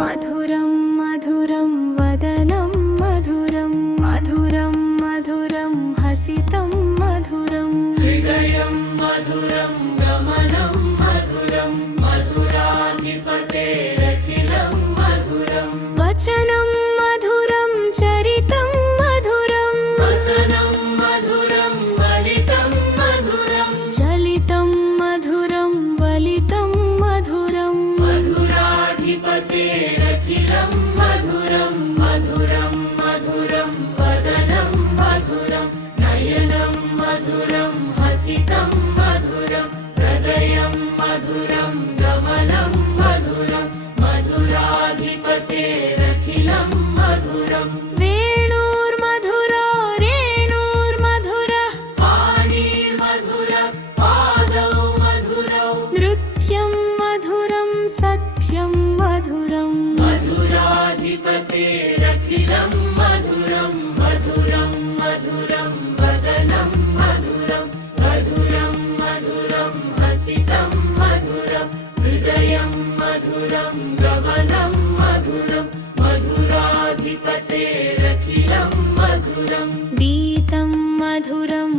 मधुरं मधुरं वदनं मधुरं मधुरं मधुरं हसितं मधुरं हृदयं मधुरं गमनं मधुरं मधुराधिपतेरखिलं मधुरं वचनं मधुरं चरितं मधुरं वसनं मधुरं वलितं मधुरं चलितं मधुरं वलितं मधुरं मधुराधिपतेरखिलं मधुरं मधुरं मधुरं वदनं मधुरं नयनं मधुरं हसितं मधुरं हृदयं मधुरं गमनं मधुरं मधुराधिपतेरखिलं मधुरं वेणुर्मधुरो रेणुर्मधुरः पाणिर्मधुरः पादौ मधुरौ नृत्यं मधुरं सख्यं मधुरं मधुराधिपतेरखिलं मधुरं मधुरं मधुरं वदनं मधुरं मधुरं मधुरं हसितं मधुरं हृदयं मधुरं गमनं मधुरं मधुराधिपतेरखिलं मधुरं गीतं मधुरं